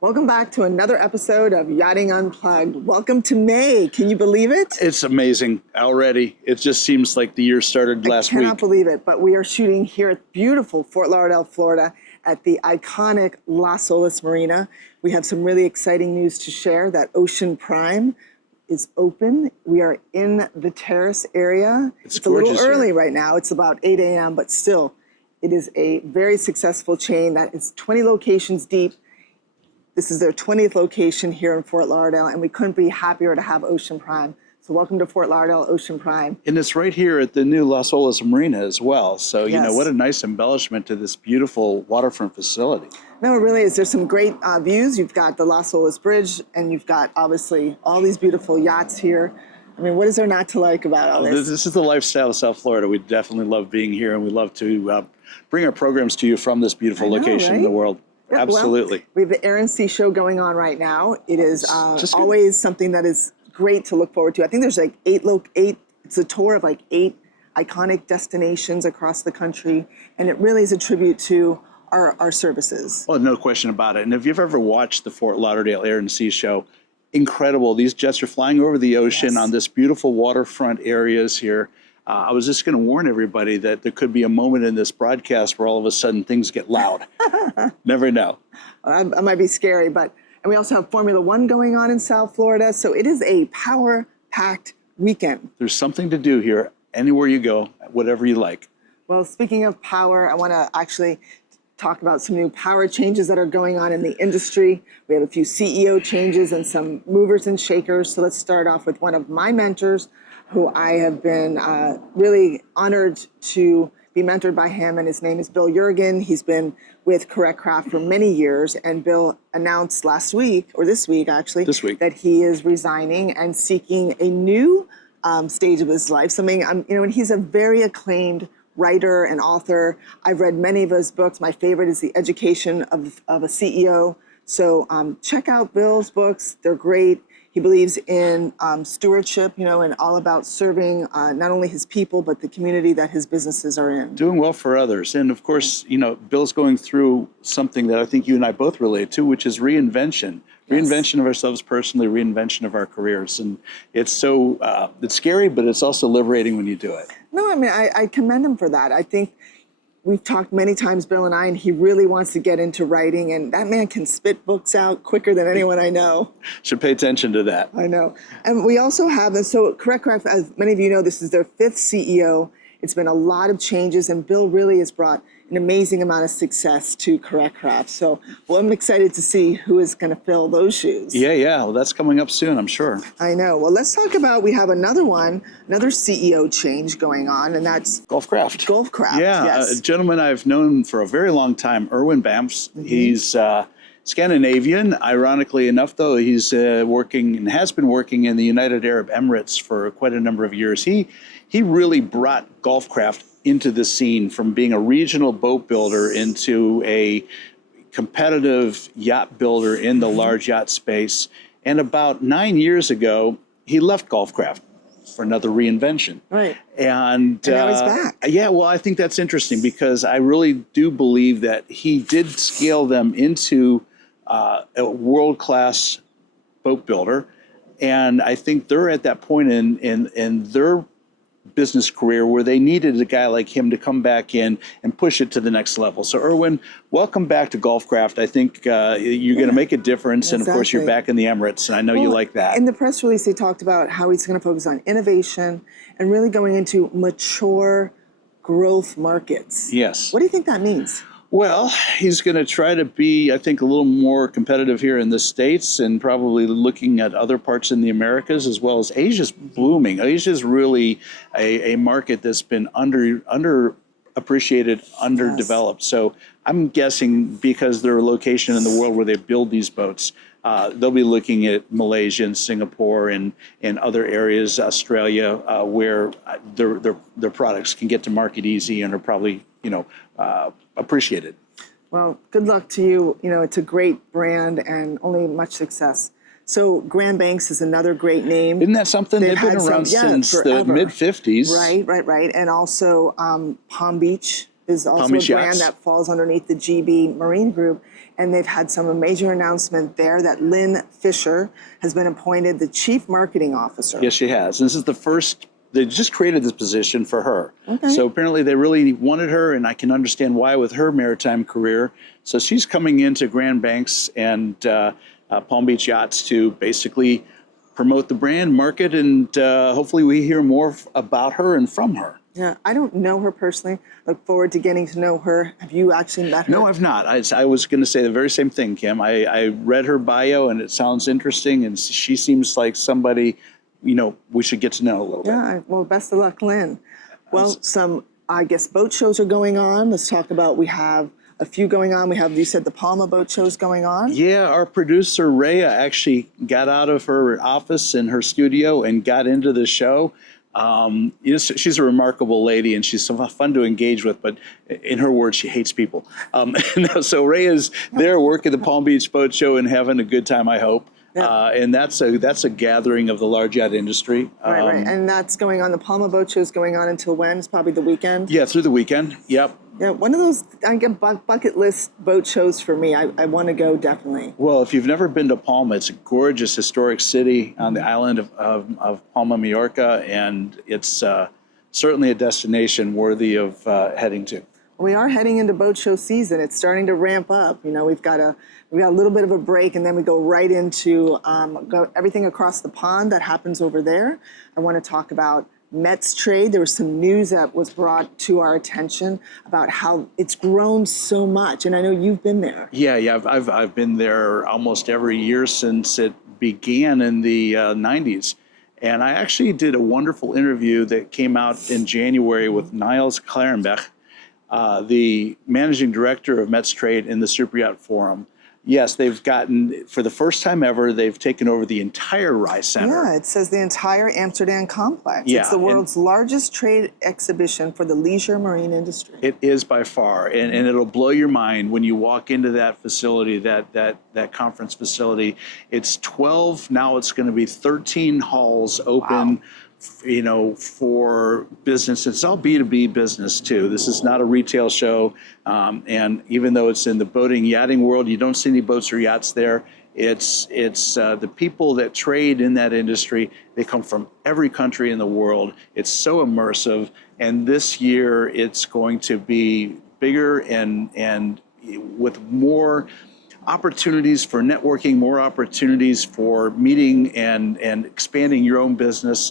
Welcome back to another episode of Yachting Unplugged. Welcome to May. Can you believe it? It's amazing already. It just seems like the year started last week. I cannot believe it, but we are shooting here at beautiful Fort Lauderdale, Florida at the iconic Las Olas Marina. We have some really exciting news to share that Ocean Prime is open. We are in the terrace area. It's a little early right now. It's about 8 a.m., but still, it is a very successful chain that is 20 locations deep. This is their 20th location here in Fort Lauderdale, and we couldn't be happier to have Ocean Prime. So welcome to Fort Lauderdale, Ocean Prime. And it's right here at the new Las Olas Marina as well. So, Yes. you know, what a nice embellishment to this beautiful waterfront facility. No, it really is. There's some great views. You've got the Las Olas Bridge, and you've got, obviously, all these beautiful yachts here. I mean, what is there not to like about all this? This is the lifestyle of South Florida. We definitely love being here, and we love to bring our programs to you from this beautiful location in the world. Yeah, Absolutely. Well, we have the Erwin show going on right now. It is always something that is great to look forward to. I think there's like eight, it's a tour of like 8 iconic destinations across the country. And it really is a tribute to our services. Well, no question about it. And if you've ever watched the Fort Lauderdale Erwin show, incredible. These jets are flying over the ocean on this beautiful waterfront areas here. I was just going to warn everybody that there could be a moment in this broadcast where all of a sudden things get loud. Never know. I might be scary, and we also have Formula One going on in South Florida. So it is a power-packed weekend. There's something to do here anywhere you go, whatever you like. Well, speaking of power, I want to actually talk about some new power changes that are going on in the industry. We have a few CEO changes and some movers and shakers. So let's start off with one of my mentors, who I have been really honored to be mentored by him, and his name is Bill Yeargin. He's been with Correct Craft for many years, and Bill announced this week that he is resigning and seeking a new stage of his life. Something, and he's a very acclaimed writer and author. I've read many of his books. My favorite is The Education of a CEO. So check out Bill's books. They're great. He believes in stewardship, and all about serving not only his people, but the community that his businesses are in. Doing well for others. And of course, Bill's going through something that I think you and I both relate to, which is reinvention. Yes. Reinvention of ourselves personally, reinvention of our careers. And it's it's scary, but it's also liberating when you do it. No, I mean, I commend him for that. I think we've talked many times, Bill and I, and he really wants to get into writing, and that man can spit books out quicker than anyone I know. Should pay attention to that. I know. And we also have, Correct Craft, as many of you know, this is their 5th CEO. It's been a lot of changes, and Bill really has brought an amazing amount of success to Correct Craft. So, I'm excited to see who is going to fill those shoes. Yeah. Well, that's coming up soon, I'm sure. I know. Well, let's talk about, we have another CEO change going on, and that's Golfcraft. Golfcraft, yeah, yes. A gentleman I've known for a very long time, Erwin Bamps. Mm-hmm. He's Scandinavian. Ironically enough, though, he's working and has been working in the United Arab Emirates for quite a number of years. He really brought Golfcraft into the scene from being a regional boat builder into a competitive yacht builder in the large yacht space. And about 9 years ago, he left Golfcraft for another reinvention. Right. And now he's back. Yeah, well, I think that's interesting because I really do believe that he did scale them into a world-class boat builder. And I think they're at that point in their business career where they needed a guy like him to come back in and push it to the next level. So Erwin, welcome back to Golfcraft. I think you're going to make a difference. Exactly. And of course, you're back in the Emirates, and I know you like that. In the press release, he talked about how he's going to focus on innovation and really going into mature growth markets. Yes. What do you think that means? Well, he's going to try to be, I think, a little more competitive here in the States and probably looking at other parts in the Americas as well as Asia's blooming. Asia's really a market that's been underappreciated, underdeveloped. Yes. So I'm guessing because they're a location in the world where they build these boats, they'll be looking at Malaysia and Singapore and other areas, Australia, where their products can get to market easy and are probably, appreciated. Well, good luck to you. It's a great brand and only much success. So Grand Banks is another great name. Isn't that something? They've been around since the mid-50s. Right. And also Palm Beach is also Palma a brand Yachts. that falls underneath the GB Marine Group. And they've had some major announcement there that Lynn Fischer has been appointed the Chief Marketing Officer. Yes, she has. This is the first, they just created this position for her. Okay. So apparently they really wanted her, and I can understand why with her maritime career. So she's coming into Grand Banks and Palm Beach Yachts to basically promote the brand, market, and hopefully we hear more about her and from her. Yeah, I don't know her personally. Look forward to getting to know her. Have you actually met her? No, I've not. I was going to say the very same thing, Kim. I read her bio and it sounds interesting, and she seems like somebody, you know, we should get to know a little bit. Yeah, well, best of luck, Lynn. Well, some, I guess, boat shows are going on. Let's talk about, we have a few going on. We have, you said the Palma boat show is going on? Yeah, our producer, Rhea, actually got out of her office in her studio and got into the show. She's a remarkable lady, and she's so fun to engage with, but in her words, she hates people. So Ray is there working the Palm Beach Boat Show and having a good time, I hope. Yeah. And that's a gathering of the large yacht industry. Right. And that's going on. The Palma boat show is going on until when? It's probably the weekend? Yeah, through the weekend. Yep. Yeah, one of those, I get bucket list boat shows for me. I want to go, definitely. Well, if you've never been to Palma, it's a gorgeous historic city on the island of Palma, Mallorca, and it's certainly a destination worthy of heading to. We are heading into boat show season. It's starting to ramp up. You know, we've got a little bit of a break, and then we go right into everything across the pond that happens over there. I want to talk about METSTRADE. There was some news that was brought to our attention about how it's grown so much, and I know you've been there. Yeah. I've been there almost every year since it began in the 90s. And I actually did a wonderful interview that came out in January with Niles Klarenbach, the managing director of METSTRADE in the Super Yacht Forum. Yes, they've gotten, for the first time ever, they've taken over the entire Rye Center. Yeah, it says the entire Amsterdam complex. Yeah, it's the world's largest trade exhibition for the leisure marine industry. It is by far, and it'll blow your mind when you walk into that facility, that conference facility. It's 12, now it's going to be 13 halls open. Wow. You know, for business. It's all B2B business too. This is not a retail show. And even though it's in the boating, yachting world, you don't see any boats or yachts there. It's the people that trade in that industry. They come from every country in the world. It's so immersive. And this year it's going to be bigger and with more opportunities for networking, more opportunities for meeting and expanding your own business.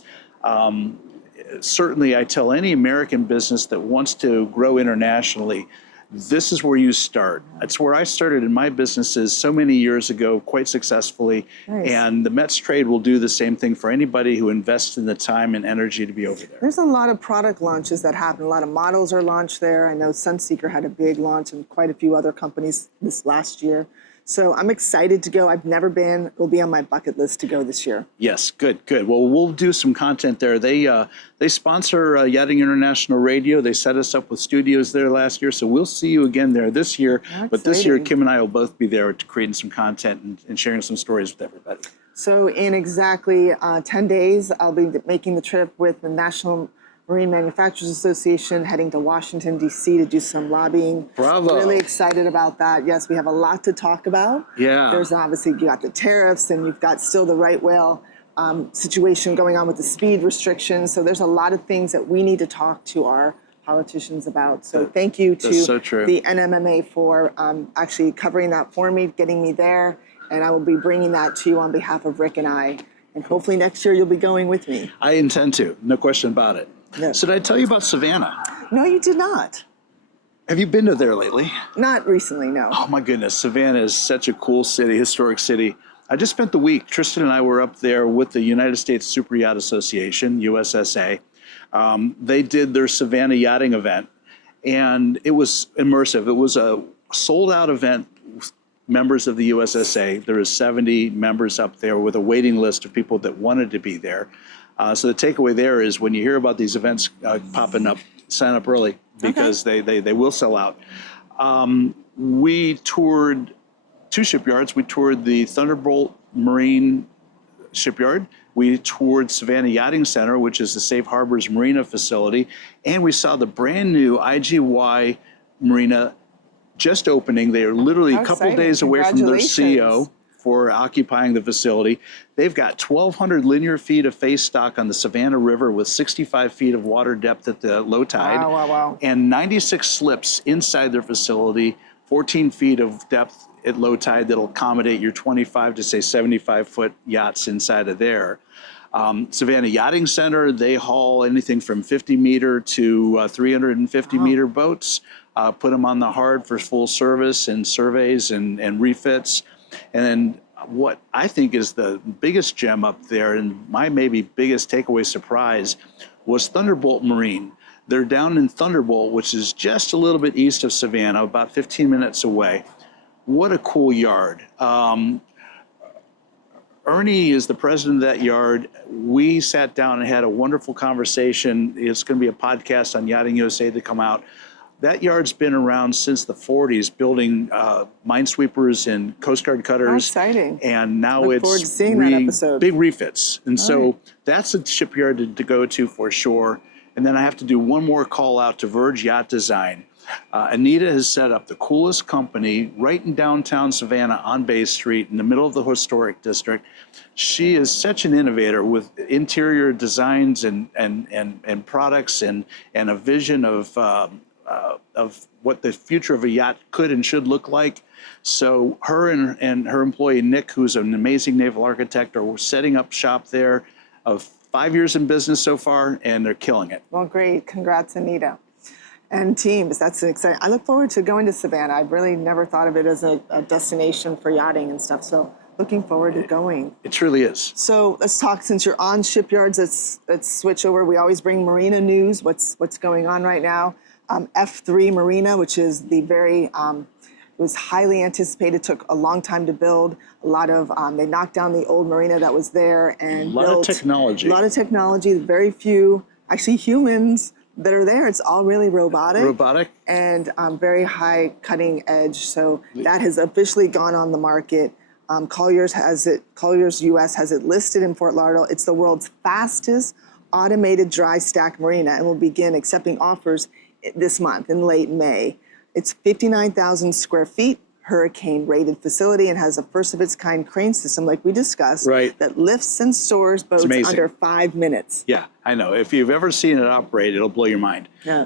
Certainly, I tell any American business that wants to grow internationally, this is where you start. That's where I started in my businesses so many years ago, quite successfully. Nice. And the METSTRADE will do the same thing for anybody who invests in the time and energy to be over there. There's a lot of product launches that happen. A lot of models are launched there. I know Sunseeker had a big launch and quite a few other companies this last year. So I'm excited to go. I've never been. It will be on my bucket list to go this year. Yes, good. Well, we'll do some content there. They sponsor Yachting International Radio. They set us up with studios there last year, so we'll see you again there this year. That's but this exciting. year, Kim and I will both be there creating some content and sharing some stories with everybody. So in exactly 10 days, I'll be making the trip with the National Marine Manufacturers Association, heading to Washington, D.C. to do some lobbying. Bravo. Really excited about that. Yes, we have a lot to talk about. Yeah. There's obviously, you got the tariffs, and you've got still the right whale situation going on with the speed restrictions. So there's a lot of things that we need to talk to our politicians about. So thank you to the NMMA for actually covering that for me, getting me there. And I will be bringing that to you on behalf of Rick and I. And hopefully next year you'll be going with me. I intend to, no question about it. Yeah. So did I tell you about Savannah? No, you did not. Have you been to there lately? Not recently, no. Oh my goodness, Savannah is such a cool city, historic city. I just spent the week, Tristan and I were up there with the United States Super Yacht Association, USSA. They did their Savannah yachting event, and it was immersive. It was a sold-out event with members of the USSA. There was 70 members up there with a waiting list of people that wanted to be there. So the takeaway there is when you hear about these events popping up, sign up early because they will sell out. We toured 2 shipyards. We toured the Thunderbolt Marine shipyard. We toured Savannah Yachting Center, which is the Safe Harbors Marina facility, and we saw the brand new IGY Marina just opening. They are literally a couple days away from their CEO for occupying the facility. They've got 1,200 linear feet of face stock on the Savannah River with 65 feet of water depth at the low tide, and 96 slips inside their facility, 14 feet of depth at low tide that'll accommodate your 25 to say 75-foot yachts inside of there. Savannah Yachting Center, they haul anything from 50-meter to 350-meter boats, put them on the hard for full service and surveys and refits. And then what I think is the biggest gem up there, and my maybe biggest takeaway surprise, was Thunderbolt Marine. They're down in Thunderbolt, which is just a little bit east of Savannah, about 15 minutes away. What a cool yard. Ernie is the president of that yard. We sat down and had a wonderful conversation. It's going to be a podcast on Yachting USA to come out. That yard's been around since the 40s, building minesweepers and Coast Guard cutters. How exciting. And now Look forward to seeing that episode. Big refits. And so that's a shipyard to go to for sure. And then I have to do one more call out to Verge Yacht Design. Anita has set up the coolest company right in downtown Savannah on Bay Street in the middle of the historic district. She is such an innovator with interior designs and products and a vision of what the future of a yacht could and should look like. So her and her employee Nick, who's an amazing naval architect, are setting up shop there. Of 5 years in business so far, and they're killing it. Well, great. Congrats, Anita. And teams, that's exciting. I look forward to going to Savannah. I've really never thought of it as a destination for yachting and stuff, so looking forward to going. It truly is. So let's talk, since you're on shipyards, let's switch over. We always bring marina news, what's going on right now. F3 Marina, which is the very, it was highly anticipated, took a long time to build. A lot of, they knocked down the old marina that was there and built. A lot of technology, very few, actually humans that are there. It's all really robotic. And very high cutting edge. So that has officially gone on the market. Colliers US has it listed in Fort Lauderdale. It's the world's fastest automated dry stack marina and will begin accepting offers this month in late May. It's 59,000 square feet, hurricane-rated facility, and has a first-of-its-kind crane system, like we discussed, that lifts and stores boats under 5 minutes. Yeah, I know. If you've ever seen it operate, it'll blow your mind. Yeah.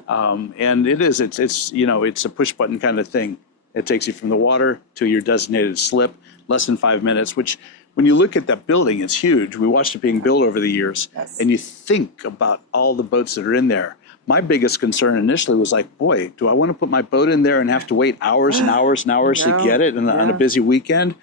And it's a push-button kind of thing. It takes you from the water to your designated slip, less than 5 minutes, which, when you look at that building, it's huge. We watched it being built over the years, and you think about all the boats that are in there. My biggest concern initially was like, boy, do I want to put my boat in there and have to wait hours and hours and hours to get it on a busy weekend?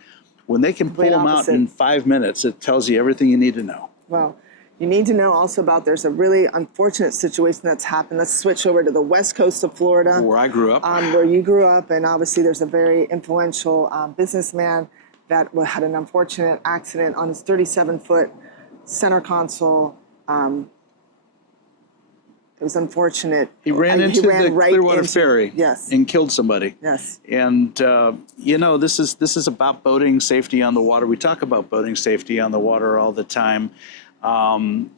When they can pull them out in 5 minutes, it tells you everything you need to know. Well, you need to know also about, there's a really unfortunate situation that's happened. Let's switch over to the west coast of Florida. Where I grew up. Where you grew up, and obviously there's a very influential businessman that had an unfortunate accident on his 37-foot center console. It was unfortunate. He ran into the Clearwater Ferry and killed somebody. Yes. And, this is about boating safety on the water. We talk about boating safety on the water all the time. And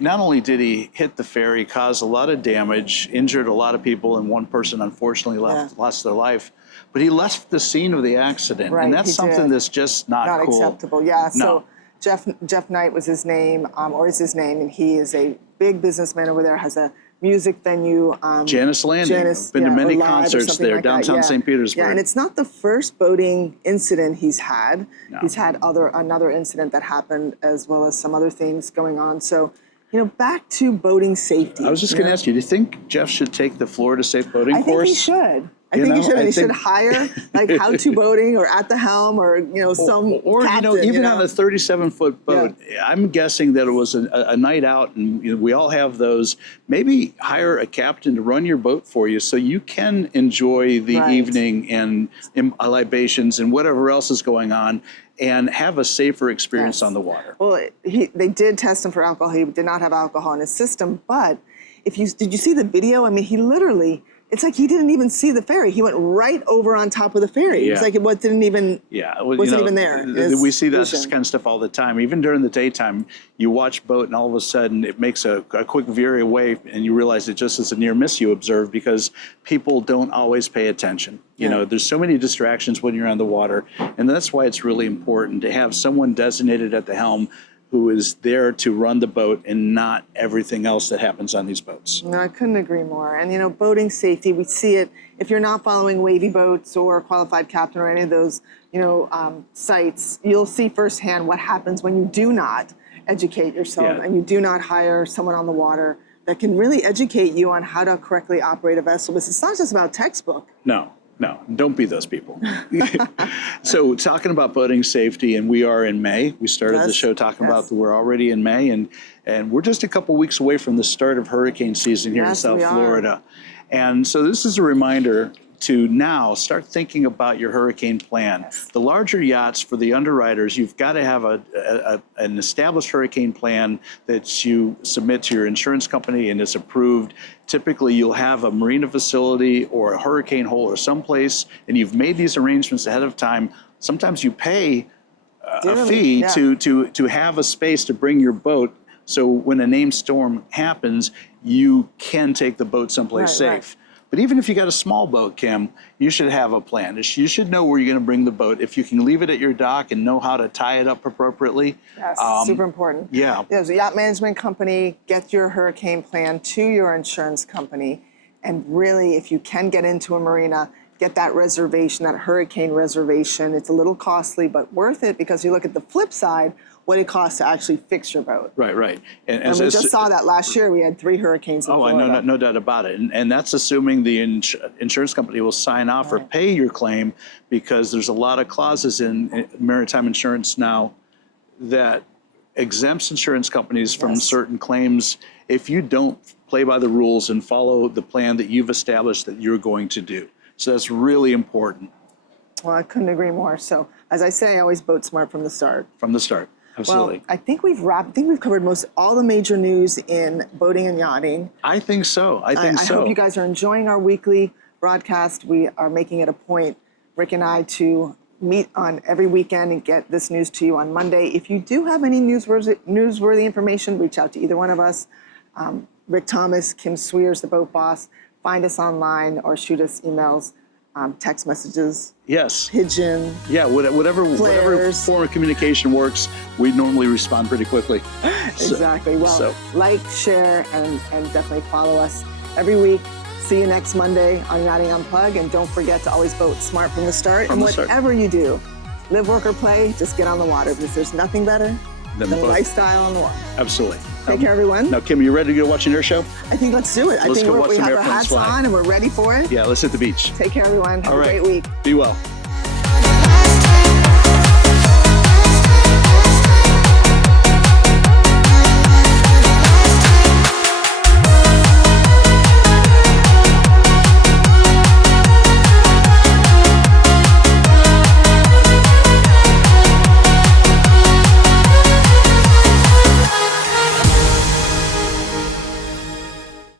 not only did he hit the ferry, cause a lot of damage, injured a lot of people, and one person unfortunately lost their life, but he left the scene of the accident. And that's something that's just not cool. Not acceptable, yeah. No. So Jeff Knight was his name, or is his name, and he is a big businessman over there, has a music venue. Janice Landing. I've been to many concerts there, downtown St. Petersburg. Yeah, and it's not the first boating incident he's had. No. He's had another incident that happened, as well as some other things going on. So, back to boating safety. I was just going to ask you, do you think Jeff should take the Florida Safe Boating course? I think he should. I think he should. And he should hire like how-to boating, or at the helm, or some captain, even on a 37-foot boat. Yeah. I'm guessing that it was a night out, and we all have those. Maybe hire a captain to run your boat for you, so you can enjoy the evening and libations and whatever else is going on, and have a safer experience on the water. Well, they did test him for alcohol. He did not have alcohol in his system, but did you see the video? I mean, he literally, it's like he didn't even see the ferry. He went right over on top of the ferry. It's like it didn't even, wasn't even there. We see that kind of stuff all the time. Even during the daytime, you watch boat and all of a sudden it makes a quick veer away and you realize it just is a near miss you observe because people don't always pay attention. You know, there's so many distractions when you're on the water, and that's why it's really important to have someone designated at the helm who is there to run the boat and not everything else that happens on these boats. No, I couldn't agree more. And, you know, boating safety, we see it. If you're not following Wavy Boats or Qualified Captain or any of those, you know, sites, you'll see firsthand what happens when you do not educate yourself and you do not hire someone on the water that can really educate you on how to correctly operate a vessel. But it's not just about textbook. No, don't be those people. So talking about boating safety, and we are in May. We started the show talking about that we're already in May, and we're just a couple weeks away from the start of hurricane season here in South Florida. And so this is a reminder to now start thinking about your hurricane plan. The larger yachts, for the underwriters, you've got to have an established hurricane plan that you submit to your insurance company and is approved. Typically, you'll have a marina facility or a hurricane hole or someplace, and you've made these arrangements ahead of time. Sometimes you pay a fee to have a space to bring your boat, so when a named storm happens, you can take the boat someplace safe. But even if you got a small boat, Kim, you should have a plan. You should know where you're going to bring the boat. If you can leave it at your dock and know how to tie it up appropriately. Yes, super important. Yeah. There's a yacht management company, get your hurricane plan to your insurance company. And really, if you can get into a marina, get that reservation, that hurricane reservation. It's a little costly, but worth it because you look at the flip side, what it costs to actually fix your boat. Right. And we just saw that last year. We had 3 hurricanes in Florida. I know, no doubt about it. And that's assuming the insurance company will sign off or pay your claim, because there's a lot of clauses in maritime insurance now that exempts insurance companies from certain claims if you don't play by the rules and follow the plan that you've established that you're going to do. So that's really important. Well, I couldn't agree more. So as I say, always boat smart from the start. From the start. Absolutely. Well, I think we've covered all the major news in boating and yachting. I think so. I hope you guys are enjoying our weekly broadcast. We are making it a point, Rick and I, to meet on every weekend and get this news to you on Monday. If you do have any newsworthy information, reach out to either one of us. Rick Thomas, Kim Sweers, the boat boss. Find us online or shoot us emails. Text messages, pigeon, whatever form of communication works, we normally respond pretty quickly. Exactly. Like, share, and definitely follow us every week. See you next Monday on Yachting Unplugged, and don't forget to always boat smart from the start. And whatever you do, live, work, or play, just get on the water, because there's nothing better than lifestyle on the water. Absolutely. Take care, everyone. Now, Kim, you ready to go watch an air show? I think let's do it. I think we have our hats on and we're ready for it. Yeah, let's hit the beach. Take care, everyone. Have a great week. Be well.